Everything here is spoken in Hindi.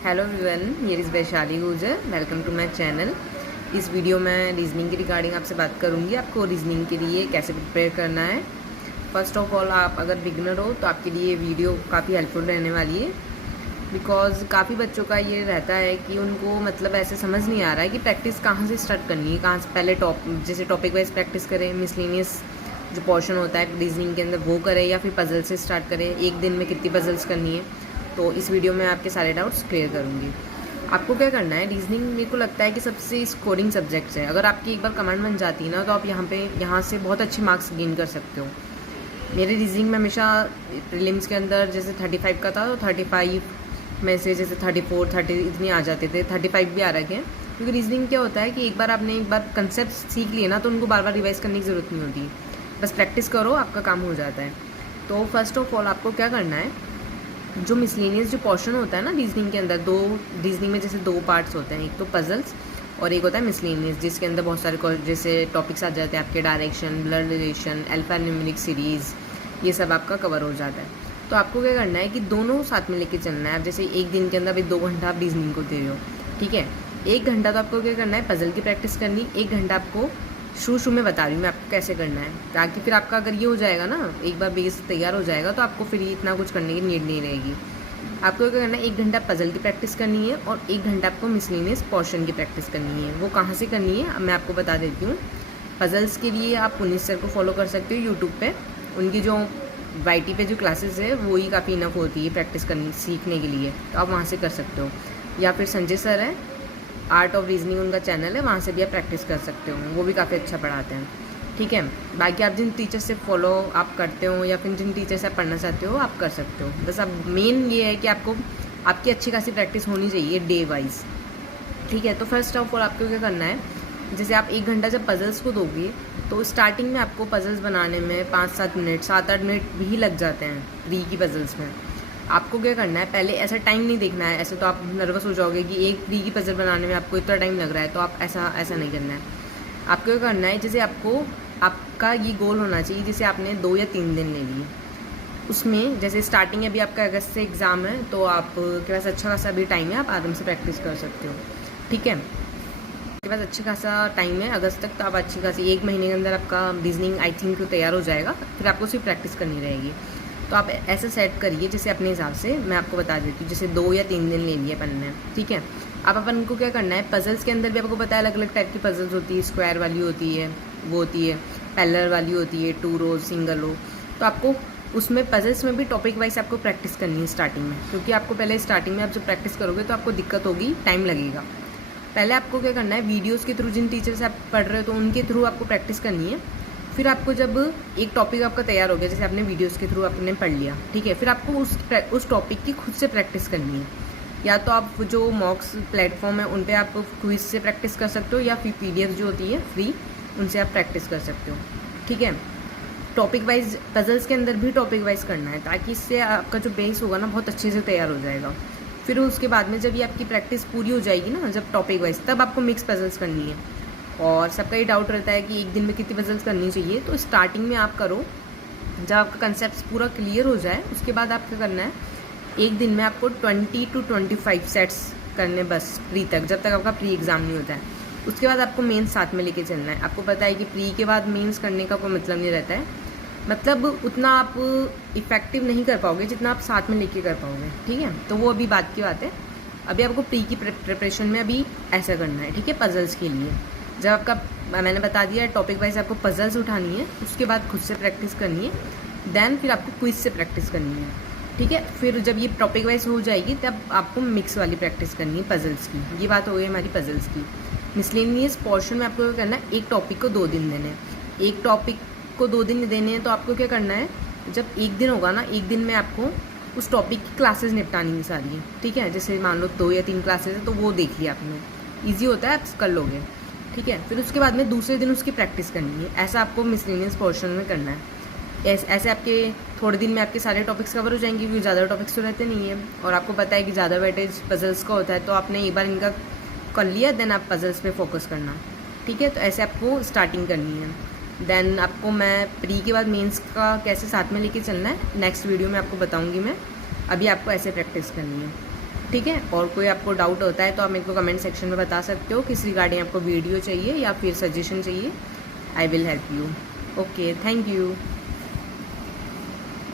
हेलो एवरीवन, मेरी Vaishali Gujar. Welcome to my channel. इस वीडियो में रीजनिंग की रिगार्डिंग आपसे बात करूंगी। आपको रीजनिंग के लिए कैसे प्रिपेयर करना है। फर्स्ट ऑफ ऑल, आप अगर बिगनर हो तो आपके लिए वीडियो काफ़ी हेल्पफुल रहने वाली है। बिकॉज़ काफ़ी बच्चों का ये रहता है कि उनको मतलब ऐसे समझ नहीं आ रहा है कि प्रैक्टिस कहाँ से स्टार्ट करनी है, कहाँ से पहले जैसे टॉपिक वाइज प्रैक्टिस करें, मिसलेनियस जो पोर्शन होता है रीजनिंग के अंदर वो करें, या फिर पजल से स्टार्ट करें, एक दिन में कितनी पजल्स करनी है। तो इस वीडियो में आपके सारे डाउट्स क्लियर करूँगी। आपको क्या करना है, रीजनिंग मेरे को लगता है कि सबसे स्कोरिंग सब्जेक्ट्स है। अगर आपकी एक बार कमांड बन जाती है ना, तो आप यहाँ से बहुत अच्छे मार्क्स गेन कर सकते हो। मेरे रीजनिंग में हमेशा प्रीलिम्स के अंदर जैसे 35 का था, तो 35 में से जैसे 34 30 इतने आ जाते थे, 35 भी आ रखे हैं। क्योंकि रीजनिंग क्या होता है कि एक बार आपने कंसेप्ट सीख लिए ना, तो उनको बार बार रिवाइज करने की ज़रूरत नहीं होती, बस प्रैक्टिस करो, आपका काम हो जाता है। तो फर्स्ट ऑफ ऑल आपको क्या करना है, जो मिसलेनियस जो पोर्शन होता है ना रीजनिंग के अंदर, रीजनिंग में जैसे दो पार्ट्स होते हैं, एक तो पजल्स और एक होता है मिसलेनियस, जिसके अंदर बहुत सारे जैसे टॉपिक्स आ जाते हैं आपके, direction, blood relation, alpha numeric series, ये सब आपका कवर हो जाता है। तो आपको क्या करना है कि दोनों साथ में लेके चलना है। आप जैसे एक दिन के अंदर अभी 2 घंटा आप रीजनिंग को दे रहे हो, ठीक है, 1 घंटा तो आपको क्या करना है, पजल की प्रैक्टिस करनी। 1 घंटा आपको शुरू में बता रही हूँ मैं आपको कैसे करना है, ताकि फिर आपका अगर ये हो जाएगा ना, एक बार बेस तैयार हो जाएगा, तो आपको फिर इतना कुछ करने की नीड नहीं रहेगी। आपको क्या करना है, 1 घंटा पजल की प्रैक्टिस करनी है और 1 घंटा आपको मिसलेनियस पोर्शन की प्रैक्टिस करनी है। वो कहाँ से करनी है अब मैं आपको बता देती हूँ। पजल्स के लिए आप पुनीत सर को फॉलो कर सकते हो यूट्यूब पे। उनकी जो वाईटी पे जो क्लासेस है वो ही काफ़ी इनफ होती है प्रैक्टिस करनी सीखने के लिए, तो आप वहाँ से कर सकते हो। या फिर संजय सर है, आर्ट ऑफ रीजनिंग उनका चैनल है, वहाँ से भी आप प्रैक्टिस कर सकते हो, वो भी काफ़ी अच्छा पढ़ाते हैं, ठीक है। बाकी आप जिन टीचर से फॉलो आप करते हो या फिर जिन टीचर से आप पढ़ना चाहते हो आप कर सकते हो। बस अब मेन ये है कि आपकी अच्छी खासी प्रैक्टिस होनी चाहिए डे वाइज, ठीक है। तो फर्स्ट ऑफ ऑल आपको क्या करना है, जैसे आप 1 घंटा जब पजल्स को दोगे, तो स्टार्टिंग में आपको पजल्स बनाने में 5-7 मिनट 7-8 मिनट भी लग जाते हैं प्री की पजल्स में। आपको क्या करना है, पहले ऐसा टाइम नहीं देखना है, ऐसे तो आप नर्वस हो जाओगे कि एक प्री की पजल बनाने में आपको इतना टाइम लग रहा है, तो आप ऐसा नहीं करना है। आपको क्या करना है, जैसे आपका ये गोल होना चाहिए, जैसे आपने 2 या 3 दिन ले लिए, उसमें जैसे स्टार्टिंग अभी आपका अगस्त से एग्ज़ाम है, तो आपके पास अच्छा खासा अभी टाइम है, आप आराम से प्रैक्टिस कर सकते हो, ठीक है। आपके पास अच्छा खासा टाइम है अगस्त तक, तो आप अच्छी खासी 1 महीने के अंदर आपका रीजनिंग आई थिंक तैयार हो जाएगा। फिर आपको सिर्फ प्रैक्टिस करनी रहेगी। तो आप ऐसे सेट करिए जैसे अपने हिसाब से, मैं आपको बता देती हूँ। जैसे 2 या 3 दिन ले लिए अपन ने, ठीक है। अब अपन को क्या करना है, पजल्स के अंदर भी आपको पता है अलग अलग टाइप की पजल्स होती है, स्क्वायर वाली होती है, वो होती है पैरेलल वाली होती है, 2 रोज, सिंगल रो। तो आपको उसमें पजल्स में भी टॉपिक वाइज आपको प्रैक्टिस करनी है स्टार्टिंग में, क्योंकि आपको पहले स्टार्टिंग में आप जब प्रैक्टिस करोगे तो आपको दिक्कत होगी, टाइम लगेगा। पहले आपको क्या करना है, वीडियोस के थ्रू जिन टीचर से आप पढ़ रहे हो तो उनके थ्रू आपको प्रैक्टिस करनी है। फिर आपको जब एक टॉपिक आपका तैयार हो गया, जैसे आपने वीडियोस के थ्रू आपने पढ़ लिया, ठीक है, फिर आपको उस टॉपिक की खुद से प्रैक्टिस करनी है। या तो आप जो मॉक्स प्लेटफॉर्म है उन पे आप क्विज से प्रैक्टिस कर सकते हो, या फिर पीडीएफ जो होती है फ्री, उनसे आप प्रैक्टिस कर सकते हो, ठीक है। टॉपिक वाइज पजल्स के अंदर भी टॉपिक वाइज करना है, ताकि इससे आपका जो बेस होगा ना बहुत अच्छे से तैयार हो जाएगा। फिर उसके बाद में जब ये आपकी प्रैक्टिस पूरी हो जाएगी ना, जब टॉपिक वाइज, तब आपको मिक्स पजल्स करनी है। और सबका ये डाउट रहता है कि एक दिन में कितनी पजल्स करनी चाहिए। तो स्टार्टिंग में आप करो, जब आपका कंसेप्ट पूरा क्लियर हो जाए, उसके बाद आप क्या करना है, एक दिन में आपको 20 to 25 सेट्स करने, बस प्री तक, जब तक आपका प्री एग्ज़ाम नहीं होता है। उसके बाद आपको मेंस साथ में लेके चलना है। आपको पता है कि प्री के बाद मेंस करने का कोई मतलब नहीं रहता है, मतलब उतना आप इफ़ेक्टिव नहीं कर पाओगे जितना आप साथ में लेके कर पाओगे, ठीक है। तो वो अभी बात की बात है। अभी आपको प्री की प्रिपरेशन में अभी ऐसा करना है, ठीक है। पजल्स के लिए जब आपका, मैंने बता दिया टॉपिक वाइज आपको पजल्स उठानी है, उसके बाद खुद से प्रैक्टिस करनी है, देन फिर आपको क्विज से प्रैक्टिस करनी है, ठीक है। फिर जब ये टॉपिक वाइज हो जाएगी तब आपको मिक्स वाली प्रैक्टिस करनी है पजल्स की। ये बात हो गई हमारी पजल्स की। मिसलेनियस पोर्शन में आपको क्या करना है, एक टॉपिक को 2 दिन देने हैं। एक टॉपिक को 2 दिन देने हैं, तो आपको क्या करना है, जब एक दिन होगा ना, एक दिन में आपको उस टॉपिक की क्लासेस निपटानी है सारी, ठीक है। जैसे मान लो 2 या 3 क्लासेस है, तो वो देख लिया आपने, ईजी होता है, आप कर लोगे, ठीक है। फिर उसके बाद में दूसरे दिन उसकी प्रैक्टिस करनी है। ऐसा आपको मिसलेनियस पोर्शन में करना है। ऐसे आपके थोड़े दिन में आपके सारे टॉपिक्स कवर हो जाएंगे, क्योंकि ज़्यादा टॉपिक्स तो रहते नहीं है, और आपको पता है कि ज़्यादा वेटेज पजल्स का होता है। तो आपने एक बार इनका कर लिया, देन आप पजल्स पे फोकस करना, ठीक है। तो ऐसे आपको स्टार्टिंग करनी है। देन आपको मैं प्री के बाद मेंस का कैसे साथ में लेके चलना है नेक्स्ट वीडियो में आपको बताऊंगी मैं। अभी आपको ऐसे प्रैक्टिस करनी है। ठीक है। और कोई आपको डाउट होता है तो आप मेरे को कमेंट सेक्शन में बता सकते हो, किस रिगार्डिंग आपको वीडियो चाहिए या फिर सजेशन चाहिए। I will help you. Okay, thank you.